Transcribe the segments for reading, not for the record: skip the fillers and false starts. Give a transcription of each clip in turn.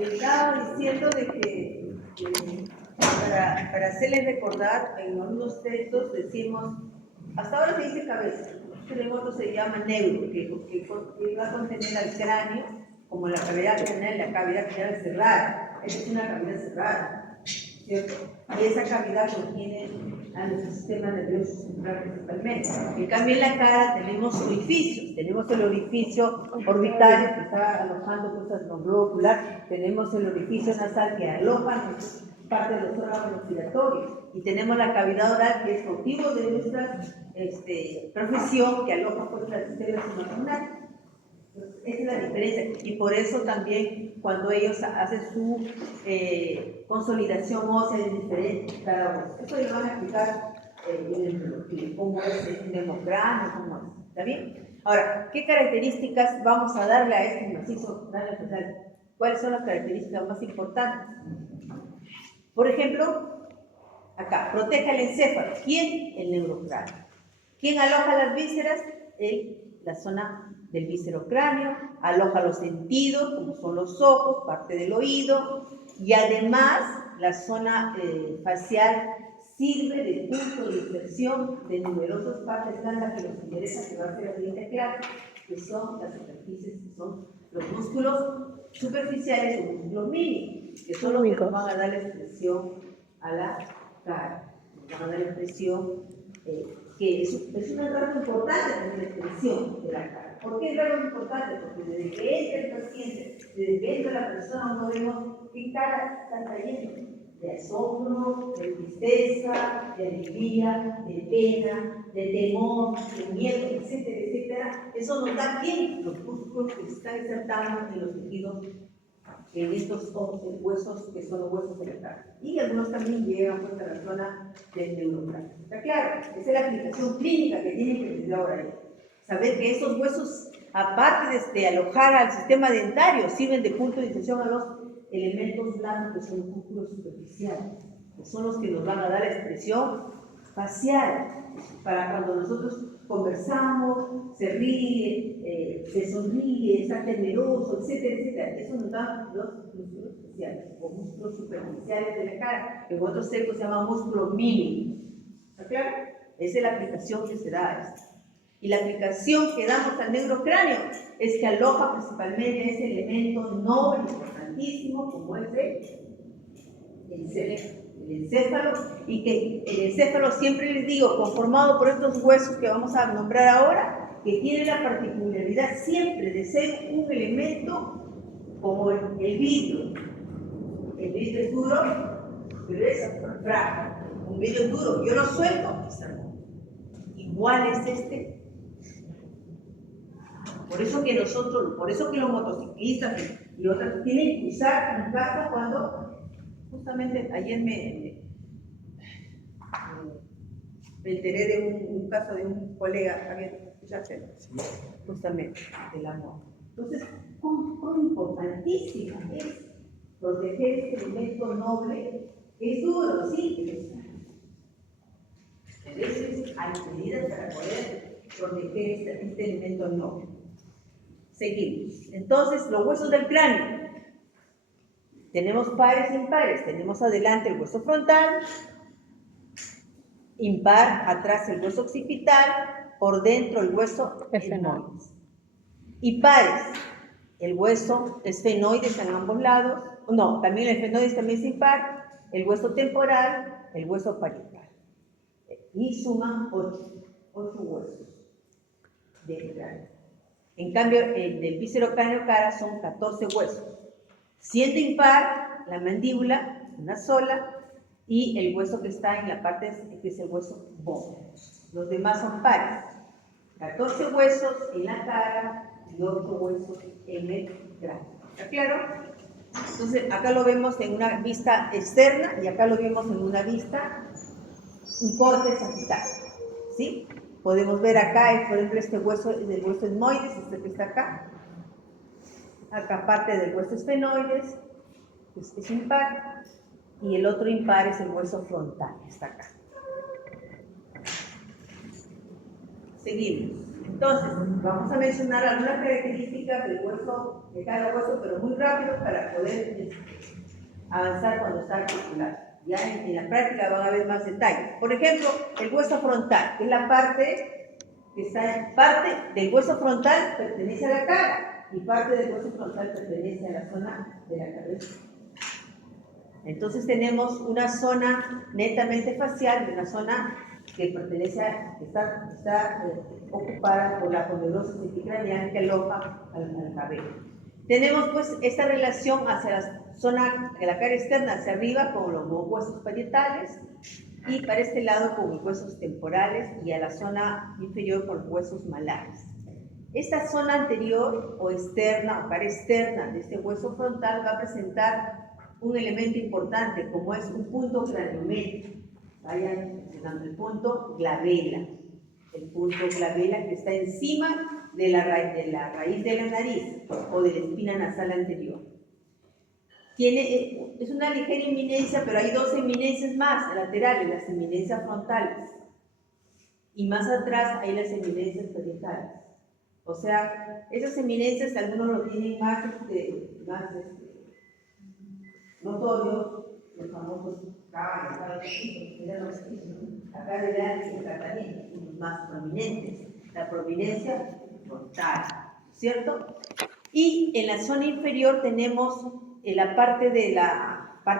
Estaba diciendo de que para hacerles recordar, en algunos textos decimos, hasta ahora se dice cabeza, pero otro se llama neuro, que va a contener al cráneo, como la cavidad craneal, la cavidad craneal cerrada. Esa es una cavidad cerrada, ¿cierto? Y esa cavidad contiene a nuestro sistema nervioso central principalmente. En cambio, en la cara tenemos orificios. Tenemos el orificio orbital que está alojando cosas en el globo ocular. Tenemos el orificio nasal que aloja parte de los órganos respiratorios. Y tenemos la cavidad oral que es motivo de nuestra profesión, que aloja por el sistema pulmonar. Esa es la diferencia, y por eso también cuando ellos hacen su consolidación ósea es diferente cada hueso. Eso lo van a explicar cómo es el hemocráneo, cómo es. ¿Está bien? Ahora, ¿qué características vamos a darle a este macizo cráneo total? ¿Cuáles son las características más importantes? Por ejemplo, acá, protege el encéfalo. ¿Quién? El neurocráneo. ¿Quién aloja las vísceras? La zona del viscerocráneo, aloja los sentidos, como son los ojos, parte del oído, y además la zona facial sirve de punto de inserción de numerosas partes blandas que nos interesa, que va a ser la siguiente clase, que son las superficies, que son los músculos superficiales o músculos mínimos, que son los que nos van a dar la expresión a la cara, nos van a dar la expresión que es una parte importante de la expresión de la cara. ¿Por qué es algo importante? Porque desde que entra el paciente, desde que entra la persona, no vemos qué cara está cayendo. De asombro, de tristeza, de alegría, de pena, de temor, de miedo, etcétera, etcétera. Eso nos da bien los músculos que se están insertando en los tejidos, en estos huesos que son los huesos de la cara. Y algunos también llegan pues, a la zona del neurocráneo. ¿Está claro? Esa es la aplicación clínica que tienen que tener ahora ahí. Saber que esos huesos, aparte de alojar al sistema dentario, sirven de punto de inserción a los elementos blandos que son músculos superficiales, que son los que nos van a dar la expresión facial, para cuando nosotros conversamos, se ríe, se sonríe, está temeroso, etcétera, etcétera. Eso nos da los músculos faciales o músculos superficiales de la cara, que en otros textos se llama músculo mínimo. ¿Está claro? Esa es la aplicación que se da a esto. Y la aplicación que damos al neurocráneo es que aloja principalmente ese elemento noble, importantísimo, como es el encéfalo, y que el encéfalo, siempre les digo, conformado por estos huesos que vamos a nombrar ahora, que tiene la particularidad siempre de ser un elemento como el vidrio. El vidrio es duro, pero es frágil. Un vidrio es duro, yo lo suelto y se rompe. Igual es este. Por eso que los motociclistas y otras tienen que usar un casco cuando, justamente ayer me enteré de un caso de un colega, escuchaste, justamente, del amor. Entonces, ¿cuán importantísima es proteger este elemento noble? Es duro, sí, a veces hay medidas para poder proteger este elemento noble. Seguimos. Entonces, los huesos del cráneo. Tenemos pares e impares. Tenemos adelante el hueso frontal, impar atrás el hueso occipital, por dentro el hueso esfenoides. Y pares, el hueso esfenoides en ambos lados. No, también el esfenoides también es impar, el hueso temporal, el hueso parietal. Y suman 8 huesos del cráneo. En cambio, del viscerocráneo cara son 14 huesos. Siendo impar, la mandíbula, una sola, y el hueso que está en la parte, que es el hueso bóveda. Los demás son pares. 14 huesos en la cara y 8 huesos en el cráneo. ¿Está claro? Entonces, acá lo vemos en una vista externa y acá lo vemos en una vista, un corte sagital. ¿Sí? Podemos ver acá, por ejemplo, este hueso es el hueso etmoides, este que está acá. Acá parte del hueso esfenoides, es impar, y el otro impar es el hueso frontal, que está acá. Seguimos. Entonces, vamos a mencionar algunas características del hueso, de cada hueso, pero muy rápido para poder avanzar cuando está articulado. Ya en la práctica van a ver más detalles. Por ejemplo, el hueso frontal, que es la parte que está en parte del hueso frontal, pertenece a la cara, y parte del hueso frontal pertenece a la zona de la cabeza. Entonces tenemos una zona netamente facial y una zona que pertenece a, que está ocupada por la ponderosis epicranial que aloja al cabello. Tenemos pues esta relación hacia la zona de la cara externa, hacia arriba, con los huesos parietales, y para este lado con los huesos temporales, y a la zona inferior con los huesos malares. Esta zona anterior o externa o cara externa de este hueso frontal va a presentar un elemento importante, como es un punto craniométrico. Vayan mencionando el punto glabela. El punto glabela que está encima de la raíz de la nariz o de la espina nasal anterior. Es una ligera eminencia, pero hay dos eminencias más laterales, las eminencias frontales. Y más atrás hay las eminencias parietales. O sea, esas eminencias algunos lo tienen más notorios, los famosos caballos, acá adelante el tratamiento, los más prominentes, la prominencia frontal, ¿cierto? Y en la zona inferior tenemos la parte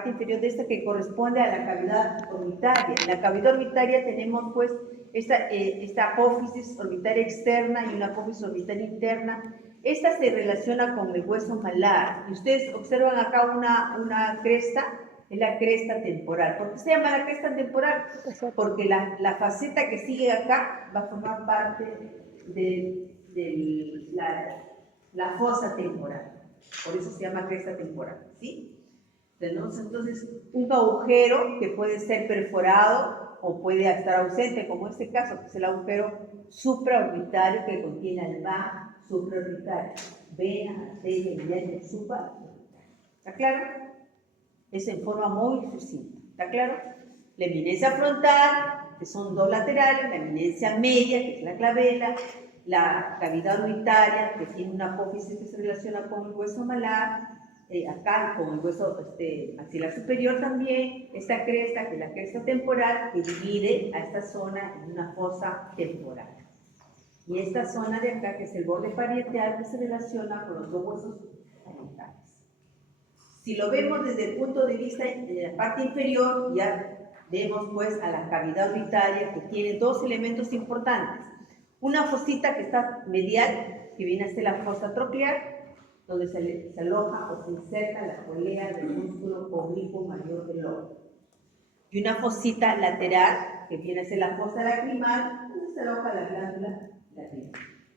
inferior de esta que corresponde a la cavidad orbitaria. En la cavidad orbitaria tenemos pues esta apófisis orbitaria externa y una apófisis orbitaria interna. Esta se relaciona con el hueso malar. Y ustedes observan acá una cresta, es la cresta temporal. ¿Por qué se llama la cresta temporal? Porque la faceta que sigue acá va a formar parte de la fosa temporal. Por eso se llama cresta temporal, ¿sí? Tenemos entonces un agujero que puede ser perforado o puede estar ausente, como en este caso, que es el agujero supraorbitario que contiene alba supraorbitario, vena, arteria, iliaria, supraorbitaria. ¿Está claro? Es en forma muy sucinta. ¿Está claro? La eminencia frontal, que son dos laterales, la eminencia media, que es la glabela, la cavidad orbitaria, que tiene una apófisis que se relaciona con el hueso malar, acá con el hueso axilar superior también, esta cresta, que es la cresta temporal, que divide a esta zona en una fosa temporal. Y esta zona de acá, que es el borde parietal, que se relaciona con los dos huesos parietales. Si lo vemos desde el punto de vista de la parte inferior, ya vemos pues a la cavidad orbitaria, que tiene dos elementos importantes. Una fosita que está medial, que viene a ser la fosa troqulear, donde se aloja o se inserta la polea del músculo oblicuo mayor del lobo. Y una fosita lateral, que viene a ser la fosa lacrimal, donde se aloja la glándula lacrimal.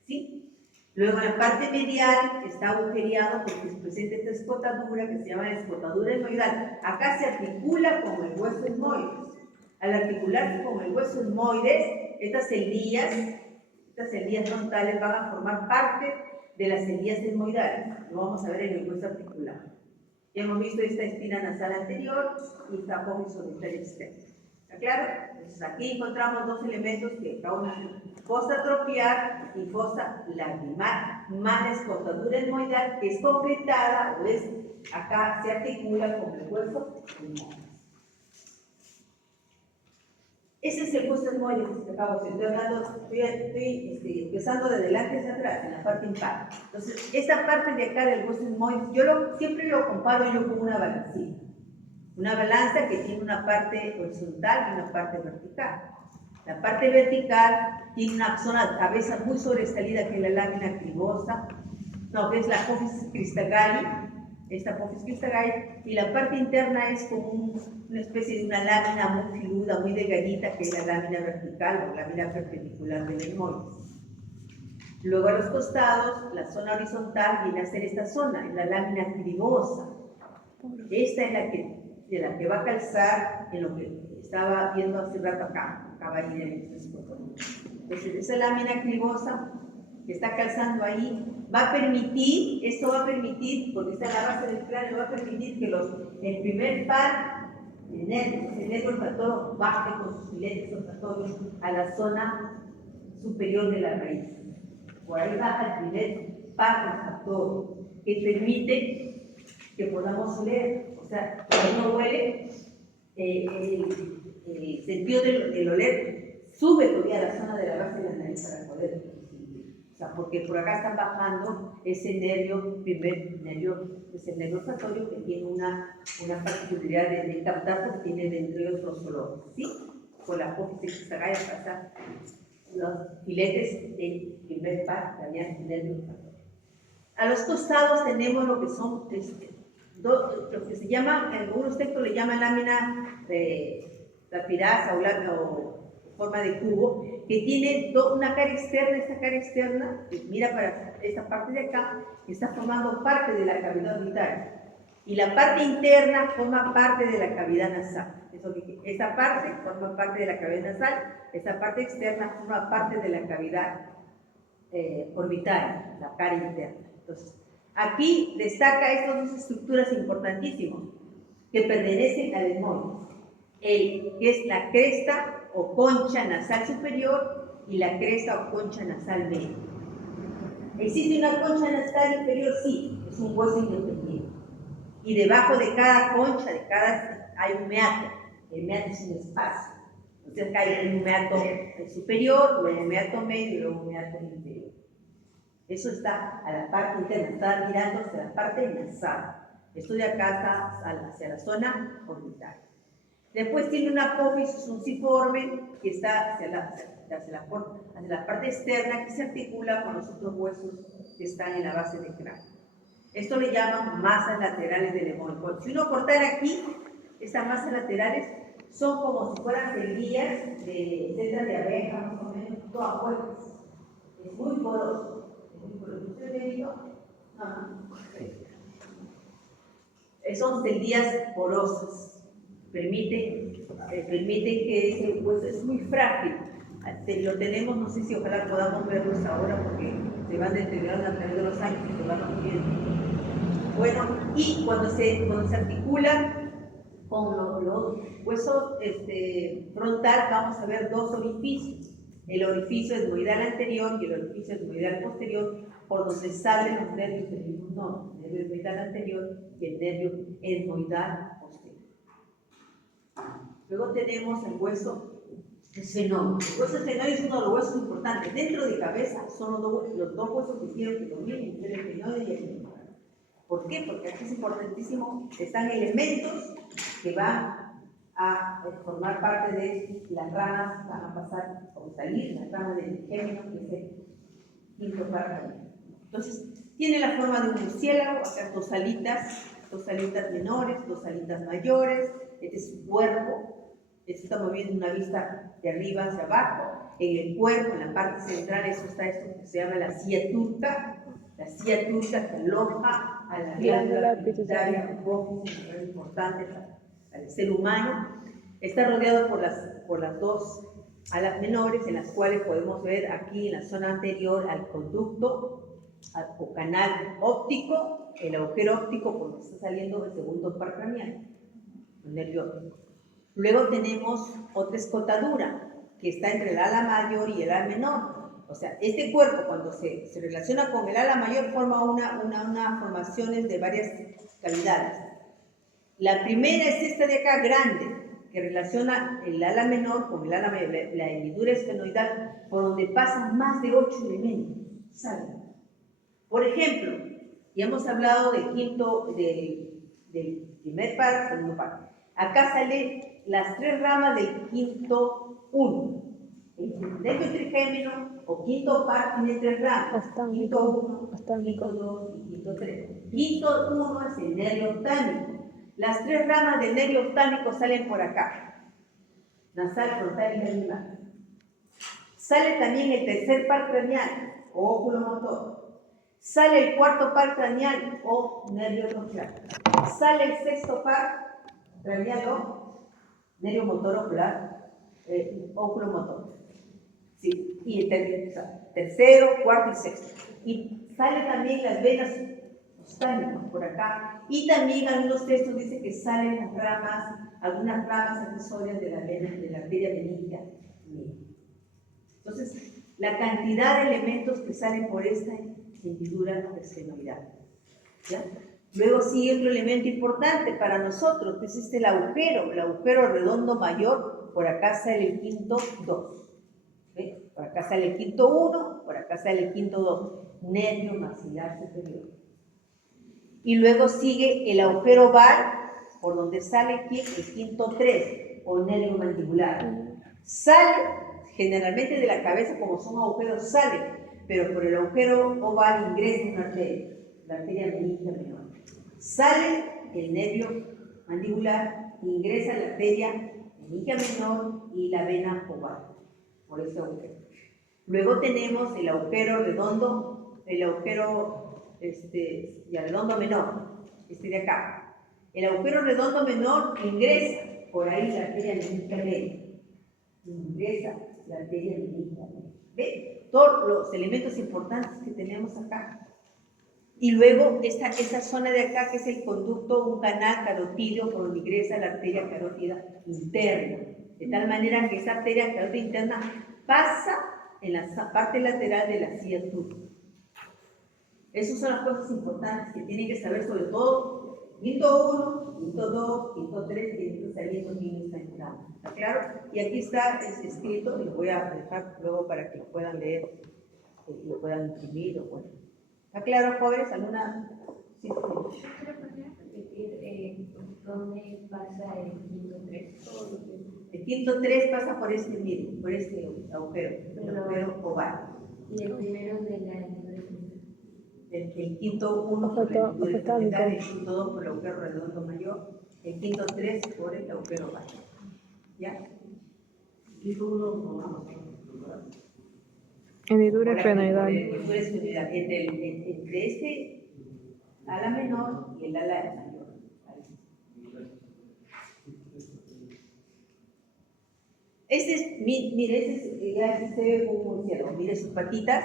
¿Sí? Luego en la parte medial está agujereado porque se presenta esta escotadura que se llama la escotadura etmoidal. Acá se articula con el hueso etmoides. Al articularse con el hueso etmoides, estas celillas frontales van a formar parte de las celillas etmoidales. Lo vamos a ver en el hueso articular. Ya hemos visto esta espina nasal anterior y esta apófisis orbitaria externa. ¿Está claro? Entonces aquí encontramos dos elementos que causan fosa troquear y fosa lacrimal, más la escotadura etmoidal, que es completada, o es, acá se articula con el hueso etmoides. Ese es el hueso etmoides que acabo de decir. Estoy empezando de delante hacia atrás, en la parte impar. Entonces, esta parte de acá del hueso etmoides, siempre lo comparo yo con una balancita. Una balanza que tiene una parte horizontal y una parte vertical. La parte vertical tiene una zona de cabeza muy sobresalida, que es la lámina cribosa, que es la apófisis cristagalli, esta apófisis cristagalli, y la parte interna es como una especie de una lámina muy filuda, muy delgadita, que es la lámina vertical o lámina perpendicular del etmoides. Luego a los costados, la zona horizontal viene a ser esta zona, es la lámina cribosa. Esta es la que va a calzar en lo que estaba viendo hace rato acá va a ir en este foto. Entonces, esa lámina cribosa que está calzando ahí va a permitir, porque está en la base del cráneo, va a permitir que el primer par de nervios, el nervio olfatorio, baje con sus filetes olfatorios a la zona superior de la raíz. por ahí baja el primer factor que permite que podamos oler. O sea, cuando uno huele, el sentido del oler sube todavía a la zona de la base de la nariz para poder percibir. O sea, porque por acá están bajando ese nervio, primer nervio, es el nervio olfatorio, que tiene una particularidad de captar, porque tiene entre ellos los olores, ¿sí? Con la apófisis que se haga pasar los filetes del primer par, también nervio olfatorio. A los costados tenemos lo que son lo que se llama, en algunos textos le llaman lámina rapidasa o forma de cubo, que tiene una cara externa. Esta cara externa, que mira para esta parte de acá, está formando parte de la cavidad auditaria. Y la parte interna forma parte de la cavidad nasal. Esta parte forma parte de la cavidad nasal, esta parte externa forma parte de la cavidad orbitaria, la cara interna. Entonces, aquí destaca estas dos estructuras importantísimas que pertenecen al etmoide, que es la cresta o concha nasal superior y la cresta o concha nasal media. ¿Existe una concha nasal inferior? Sí, es un hueso independiente. Y debajo de cada concha, hay un meato. El meato es un espacio. Entonces acá hay un meato superior, luego un meato medio y luego un meato inferior. Eso está a la parte interna, está mirando hacia la parte nasal. Esto de acá está hacia la zona orbital. Después tiene una apófisis unciforme que está hacia la parte externa, que se articula con los otros huesos que están en la base del cráneo. Esto le llaman masas laterales del etmoide. Si uno cortara aquí, estas masas laterales son como si fueran celdillas de celdas de abeja, más o menos, todas vueltas. Es muy poroso. ¿Usted me dijo? Son celdillas porosas. Permiten que ese hueso es muy frágil. Lo tenemos, no sé si ojalá podamos verlos ahora porque se van deteriorando a través de los años y se van rompiendo. Bueno, y cuando se articulan con los huesos frontal, vamos a ver dos orificios. El orificio etmoidal anterior y el orificio etmoidal posterior, por donde salen los nervios del mismo nodo, el nervio etmoidal anterior y el nervio etmoidal posterior. Luego tenemos el hueso esfenoide. El hueso esfenoide es uno de los huesos importantes. Dentro de cabeza son los dos huesos que quiero que dominen, el esfenoide y el esfenoide. ¿Por qué? Porque aquí es importantísimo, están elementos que van a formar parte de las ramas, van a pasar o salir las ramas del gémino, que es el quinto par. Entonces, tiene la forma de un murciélago, acá dos alitas menores, dos alitas mayores, este es su cuerpo, estamos viendo una vista de arriba hacia abajo, en el cuerpo, en la parte central, eso está esto que se llama la silla turca. La silla turca que aloja a la glándula pituitaria, apófisis, muy importante para el ser humano. Está rodeado por las dos alas menores, en las cuales podemos ver aquí en la zona anterior al conducto o canal óptico, el agujero óptico porque está saliendo del segundo par craneal, el nervio óptico. Luego tenemos otra escotadura que está entre el ala mayor y el ala menor. O sea, este cuerpo cuando se relaciona con el ala mayor forma una formaciones de varias cavidades. La primera es esta de acá, grande, que relaciona el ala menor con el ala mayor, la hendidura esfenoidal, por donde pasan más de 8 elementos. ¿Saben? Por ejemplo, ya hemos hablado del primer par, segundo par. Acá salen las 3 ramas del quinto 1. El nervio trigémino o quinto par tiene 3 ramas. Quinto 1, quinto 2 y quinto 3. Quinto 1 es el nervio optánico. Las 3 ramas del nervio optánico salen por acá. Nasal, frontal y laminal. Sale también el tercer par craneal o óculo motor. Sale el cuarto par craneal o nervio coclear. Sale el sexto par craneal o nervio motor ocular, óculo motor. Sí, y el tercero, cuarto y sexto. Y salen también las venas ostánicas por acá. Y también algunos textos dicen que salen las ramas, algunas ramas accesorias de la vena, de la arteria venítea. Entonces, la cantidad de elementos que salen por esta hendidura esfenoidal. ¿Ya? Luego sigue otro elemento importante para nosotros, que es el agujero redondo mayor. Por acá sale el quinto 2. ¿Ve? Por acá sale el quinto 1, por acá sale el quinto 2. Nervio maxilar superior. Y luego sigue el agujero oval, por donde sale aquí el quinto 3, o nervio mandibular. Sale generalmente de la cabeza, como son agujeros, sale, pero por el agujero oval ingresa una arteria, la arteria meningia menor. Sale el nervio mandibular, ingresa la arteria meningia menor y la vena oval, por ese agujero. Luego tenemos el agujero redondo, el agujero redondo menor, de acá. El agujero redondo menor ingresa por ahí la arteria meningia media. Ingresa la arteria meningia media. ¿Ve? Todos los elementos importantes que tenemos acá. Y luego esta zona de acá, que es el conducto, un canal carotídeo por donde ingresa la arteria carótida interna. De tal manera que esa arteria carótida interna pasa en la parte lateral de la silla tuya. Esas son las cosas importantes que tienen que saber, sobre todo quinto 1, quinto 2, quinto 3, tienen que salir esos niños tempranos. ¿Está claro? Y aquí está escrito, y lo voy a dejar luego para que lo puedan leer, y lo puedan imprimir. Bueno. ¿Está claro, jóvenes? ¿Alguna? Sí. ¿Podría repetir dónde pasa el quinto 3? El quinto 3 pasa por este, miren, por este agujero, el agujero oval. ¿Y el primero de la El quinto 1 por la hendidura esfenoidal, el quinto 2 por el agujero redondo mayor, el quinto 3 por el agujero oval. ¿Ya? Hendidura esfenoidal. Hendidura esfenoidal, entre este ala menor y el ala mayor. Mire, ya aquí se ve como un murciélago. Mire sus patitas,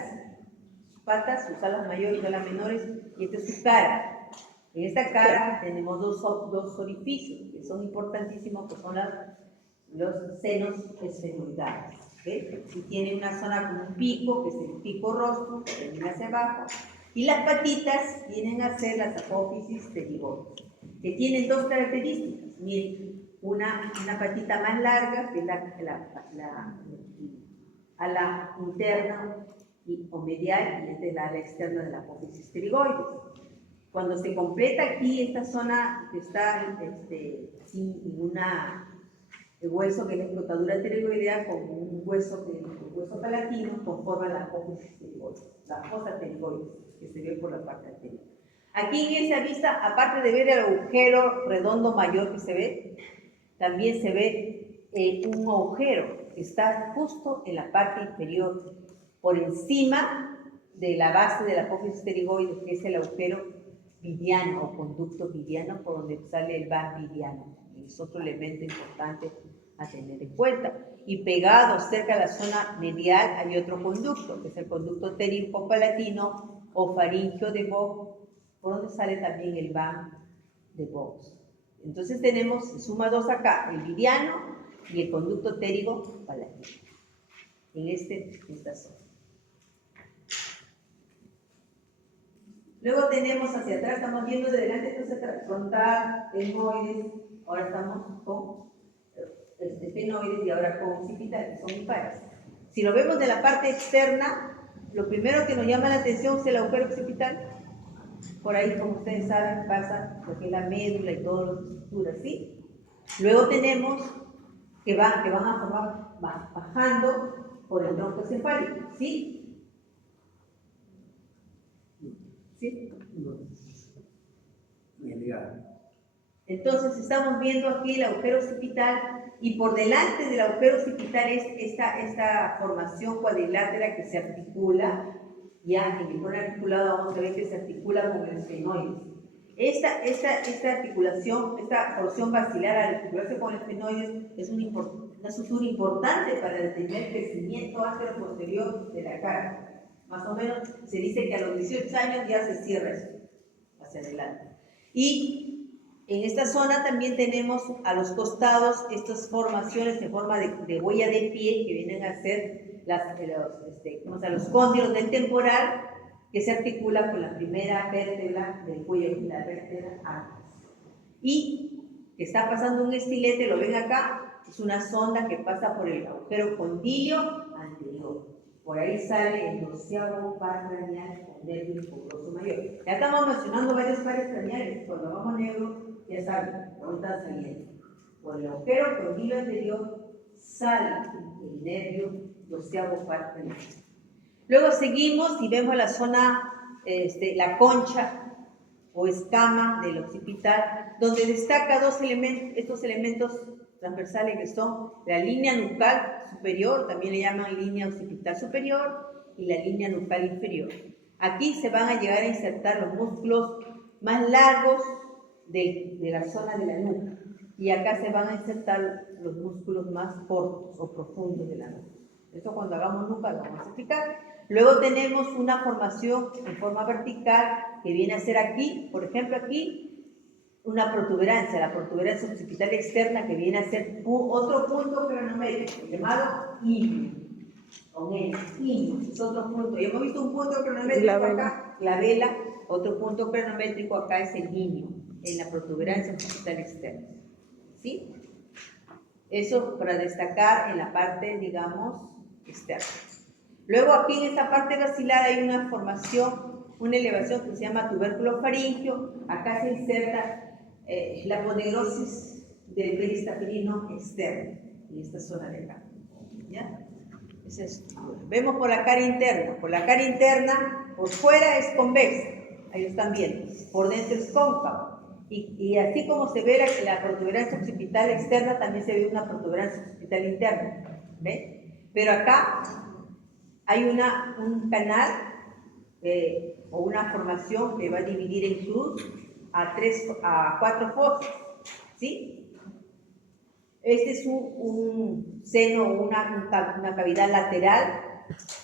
sus alas mayores y alas menores, y esta es su cara. En esta cara tenemos dos orificios que son importantísimos, que son los senos esfenoidales. ¿Ve? Si tiene una zona con un pico, que es el pico rostro, que termina hacia abajo, y las patitas vienen a ser las apófisis pterigoides, que tienen dos características. Miren, una patita más larga, que es la ala interna o medial, y esta es la ala externa de la apófisis pterigoides. Cuando se completa aquí esta zona que está sin ninguna hueso, que es la escrotadura pterigoidea, con un hueso que es el hueso palatino, conforma la apófisis pterigoides, la fosa pterigoides, que se ve por la parte anterior. Aquí en esa vista, aparte de ver el agujero redondo mayor que se ve, también se ve un agujero que está justo en la parte inferior, por encima de la base de la apófisis pterigoides, que es el agujero vidiano o conducto vidiano, por donde sale el van vidiano. Es otro elemento importante a tener en cuenta. Y pegado cerca de la zona medial hay otro conducto, que es el conducto pterigo-palatino o faringeo de Vogt, por donde sale también el van de Vogt. Entonces tenemos, se suma dos acá, el vidiano y el conducto pterigo-palatino, en esta zona. Luego tenemos hacia atrás, estamos viendo de delante, entonces atrás, frontal, etmoides, ahora estamos con esfenoides y ahora con occipital, que son impares. Si lo vemos de la parte externa, lo primero que nos llama la atención es el agujero occipital. Por ahí, como ustedes saben, pasa lo que es la médula y todas las estructuras, ¿sí? Luego tenemos que van a formar, bajando por el tronco encefálico, ¿sí? ¿Sí? Entonces estamos viendo aquí el agujero occipital y por delante del agujero occipital es esta formación cuadrilátera que se articula, ya en el plano articulado vamos a ver que se articula con el esfenoides. Esta articulación, esta porción basilar al articularse con el esfenoides es una sutura importante para detener el crecimiento anteroposterior de la cara. Más o menos se dice que a los 18 años ya se cierra eso, hacia adelante. Y en esta zona también tenemos a los costados estas formaciones en forma de huella de pie que vienen a ser los cóndilos del temporal, que se articula con la primera vértebra del cuello, la vértebra antes. Y que está pasando un estilete, lo ven acá, es una sonda que pasa por el agujero condilio anterior. Por ahí sale el 12º par craneal con nervio pulgoso mayor. Ya estamos mencionando varios pares craneales. Cuando vamos neuro, ya saben, ahorita están saliendo. Por el agujero condilio anterior sale el nervio 12º par craneal. Luego seguimos y vemos la zona, la concha o escama del occipital, donde destaca estos elementos transversales que son la línea nucal superior, también le llaman línea occipital superior, y la línea nucal inferior. Aquí se van a llegar a insertar los músculos más largos de la zona de la nuca, y acá se van a insertar los músculos más cortos o profundos de la nuca. Esto cuando hagamos nuca lo vamos a explicar. Luego tenemos una formación en forma vertical que viene a ser aquí, por ejemplo aquí, una protuberancia, la protuberancia occipital externa que viene a ser otro punto cronométrico llamado íneo. Con él, íneo, es otro punto. Y hemos visto un punto cronométrico acá, la vela, otro punto cronométrico acá es el íneo, en la protuberancia occipital externa. ¿Sí? Eso para destacar en la parte, digamos, externa. Luego aquí en esta parte basilar hay una formación, una elevación que se llama tubérculo faríngeo. Acá se inserta la aponeurosis del peristafilino externo, en esta zona de acá. ¿Ya? Es esto. Vemos por la cara interna. Por la cara interna, por fuera es convexa, ahí están viendo. Por dentro es cóncavo. Y así como se ve la protuberancia occipital externa, también se ve una protuberancia occipital interna. ¿Ven? Pero acá hay un canal o una formación que va a dividir en cruz a 4 fosas, ¿sí? Este es un seno o una cavidad lateral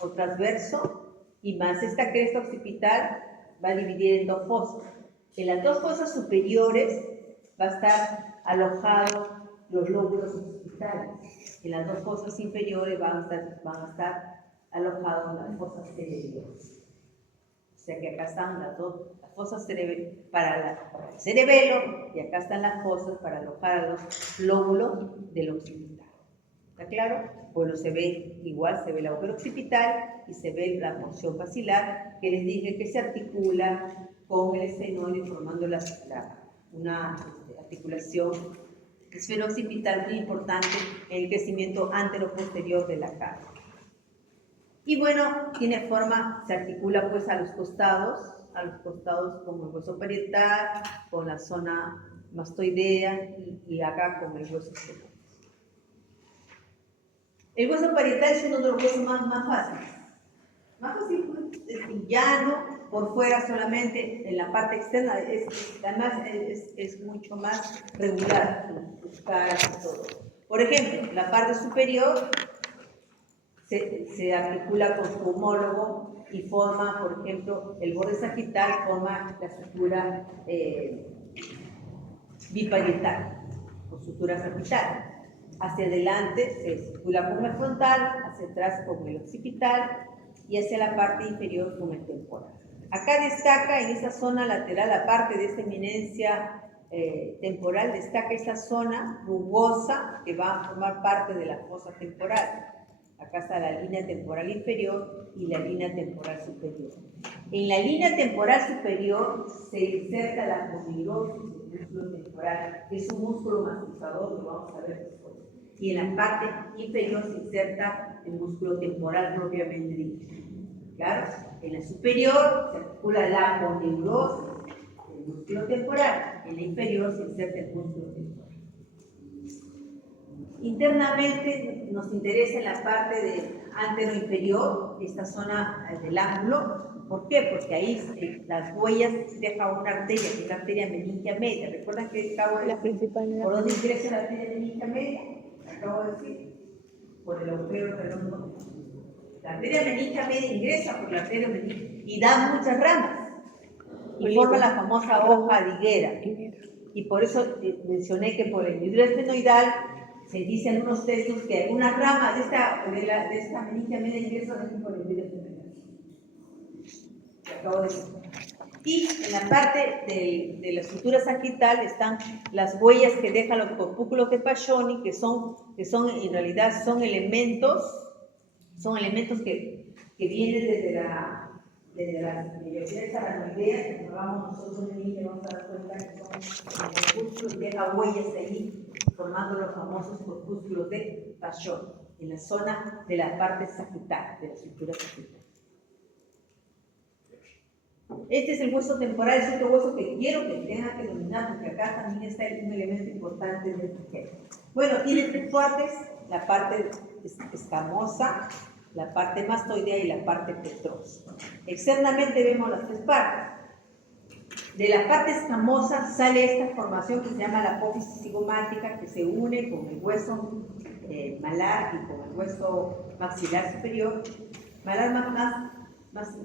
o transverso, y más esta cresta occipital va a dividir en 2 fosas. En las 2 fosas superiores va a estar alojados los lóbulos occipitales. En las 2 fosas inferiores van a estar alojados las fosas cerebrales. O sea que acá están las fosas para el cerebelo, y acá están las fosas para alojar a los lóbulos del occipital. ¿Está claro? Bueno, se ve igual, se ve el agujero occipital y se ve la porción basilar, que les dije que se articula con el esfenoide formando una articulación esfenooccipital muy importante en el crecimiento antero-posterior de la cara. Y bueno, tiene forma, se articula pues a los costados con el hueso parietal, con la zona mastoidea y acá con el hueso esfenoide. El hueso parietal es uno de los huesos más fáciles. Más fácil, pues, es llano, por fuera solamente, en la parte externa, además es mucho más regular, sus caras y todo. Por ejemplo, la parte superior se articula con su homólogo y forma, por ejemplo, el borde sagital forma la sutura biparietal, o sutura sagital. Hacia adelante se articula con el frontal, hacia atrás con el occipital y hacia la parte inferior con el temporal. Acá destaca en esta zona lateral, aparte de esta eminencia temporal, destaca esta zona rugosa que va a formar parte de la fosa temporal. Acá está la línea temporal inferior y la línea temporal superior. En la línea temporal superior se inserta la aponeurosis del músculo temporal, que es un músculo mastigador que vamos a ver después. Y en la parte inferior se inserta el músculo temporal propiamente dicho. Claro, en la superior se articula la aponeurosis del músculo temporal, en la inferior se inserta el músculo temporal. Internamente nos interesa en la parte de antero-inferior, esta zona del ángulo. ¿Por qué? Porque ahí las huellas dejan una arteria, que es la arteria meningia media. ¿Recuerdan que acabo de decir por dónde ingresa la arteria meningia media? Acabo de decir, por el agujero redondo. La arteria meningia media ingresa por la arteria meningia y da muchas ramas y forma la famosa hoja de higuera. Y por eso mencioné que por el hidroesfenoidal se dice en unos textos que algunas ramas de esta meningia media ingreso de por el video que acabo de decir. Y en la parte de la estructura sagital están las huellas que dejan los corpúsculos de Paccioni, que son en realidad son elementos que vienen desde la biología saranoidea, que probamos nosotros en el vamos a dar cuenta que son corpúsculos que dejan huellas ahí, formando los famosos corpúsculos de Paccioni, en la zona de la parte sagital, de la estructura sagital. Este es el hueso temporal, es otro hueso que quiero que tengan que dominar, porque acá también está un elemento importante del sujeto. Bueno, tiene tres partes, la parte escamosa, la parte mastoidea y la parte petrosa. Externamente vemos las tres partes. De la parte escamosa sale esta formación que se llama la apófisis cigomática, que se une con el hueso malar y con el hueso maxilar superior, malar más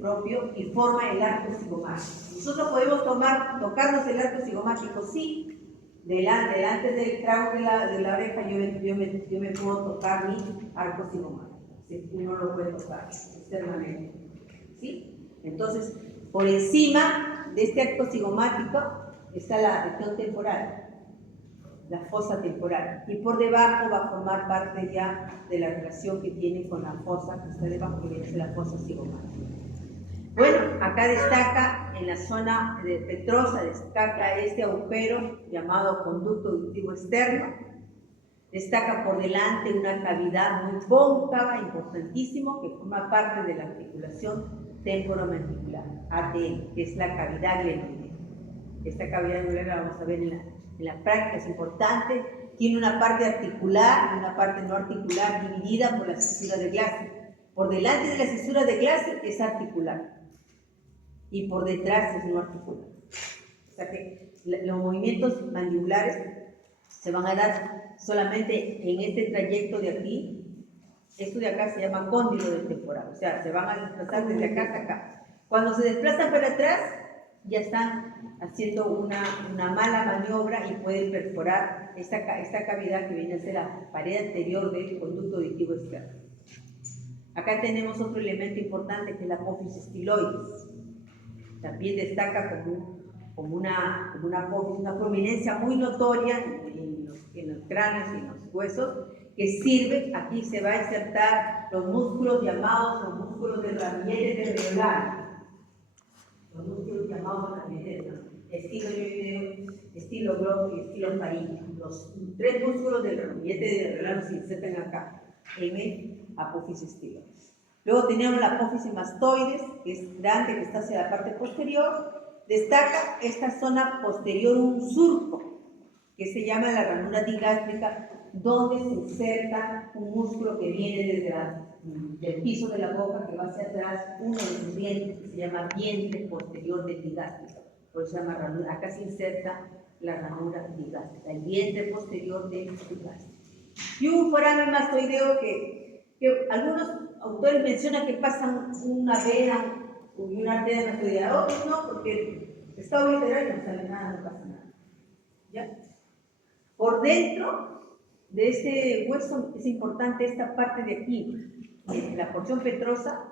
propio, y forma el arco cigomático. Nosotros podemos tocarnos el arco cigomático, sí, delante del trago de la oreja yo me puedo tocar mi arco cigomático, ¿sí? Uno lo puede tocar externamente, ¿sí? Entonces, por encima de este arco cigomático está la región temporal, la fosa temporal, y por debajo va a formar parte ya de la relación que tiene con la fosa que está debajo, que viene a ser la fosa cigomática. Bueno, acá destaca en la zona de petrosa, destaca este agujero llamado conducto auditivo externo, destaca por delante una cavidad muy cóncava, importantísimo, que forma parte de la articulación temporomandibular, ATM, que es la cavidad glenoidea. Esta cavidad glenoidea la vamos a ver en la práctica, es importante, tiene una parte articular y una parte no articular dividida por la cisura de Glaser. Por delante de la cisura de Glaser es articular y por detrás es no articular. O sea que los movimientos mandibulares se van a dar solamente en este trayecto de aquí. Esto de acá se llama cóndilo del temporal, o sea, se van a desplazar desde acá hasta acá. Cuando se desplazan para atrás, ya están haciendo una mala maniobra y pueden perforar esta cavidad que viene a ser la pared anterior del conducto auditivo externo. Acá tenemos otro elemento importante que es la apófisis estiloides. También destaca como una apófisis, una prominencia muy notoria en los cráneos y en los huesos, que sirve, aquí se va a insertar los músculos llamados los músculos del ramillete alveolar. Los músculos llamados ramillete, estilo yoideo, estilo globo y estilo faringe. Los tres músculos del ramillete alveolar se insertan acá, en el apófisis estiloides. Luego tenemos la apófisis mastoides, que es grande, que está hacia la parte posterior. Destaca esta zona posterior un surco, que se llama la ranura digástrica, donde se inserta un músculo que viene desde del piso de la boca, que va hacia atrás, uno de sus dientes, que se llama vientre posterior del digástrico. Por eso se llama ranura. Acá se inserta la ranura digástrica, el vientre posterior del digástrico. Y un foramen mastoideo que algunos autores mencionan que pasan una vena y una arteria mastoidea, otros no, porque está obliteral y no sale nada, no pasa nada. ¿Ya? Por dentro de este hueso es importante esta parte de aquí, la porción petrosa.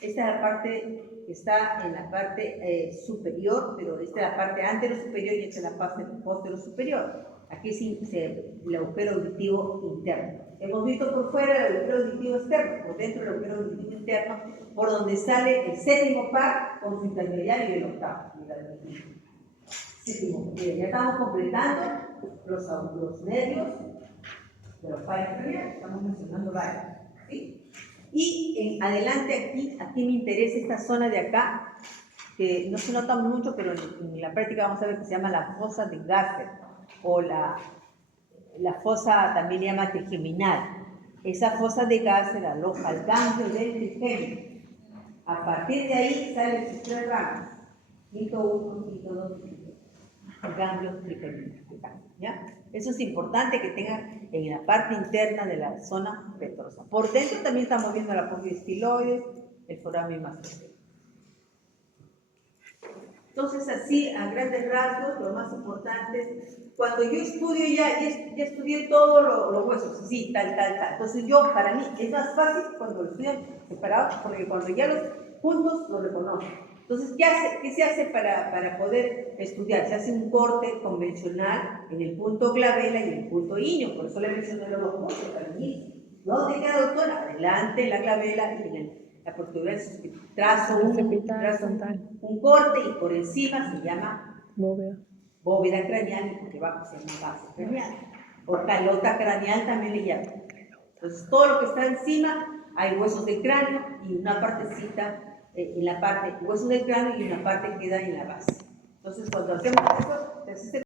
Esta es la parte que está en la parte superior, pero esta es la parte antero superior y esta es la parte postero superior. Aquí sí el agujero auditivo interno. Hemos visto por fuera el agujero auditivo externo, por dentro el agujero auditivo interno, por donde sale el séptimo par con su intermediario y el octavo. Séptimo, ya estamos completando los nervios de los pares inferiores, estamos mencionando varios, ¿sí? Y adelante aquí me interesa esta zona de acá, que no se nota mucho, pero en la práctica vamos a ver que se llama la fosa de Gasser, o la fosa también se llama trigeminal. Esa fosa de Gasser aloja el ganglio del trigémino. A partir de ahí salen sus tres ramas, quinto 1, quinto 2, el ganglio trigeminal. ¿Ya? Eso es importante que tengan en la parte interna de la zona petrosa. Por dentro también estamos viendo la apófisis estiloides, el foramen mastoideo. Entonces, así, a grandes rasgos, lo más importante es, cuando yo estudio ya estudié todos los huesos, sí, tal. Entonces, para mí, es más fácil cuando lo estudian separados, porque cuando ya los juntos, lo reconozco. Entonces, ¿qué se hace para poder estudiar? Se hace un corte convencional en el punto glabela y el punto íñeo, por eso le mencioné los dos puntos al inicio. ¿Dónde queda, doctora? Adelante, la glabela y en la protuberancia. Trazo un corte y por encima se llama bóveda craneal, porque va a ser una base craneal. O calota craneal también le llaman. Entonces, todo lo que está encima, hay huesos del cráneo y una partecita en la parte, huesos del cráneo y una parte queda en la base. Entonces, cuando hacemos eso,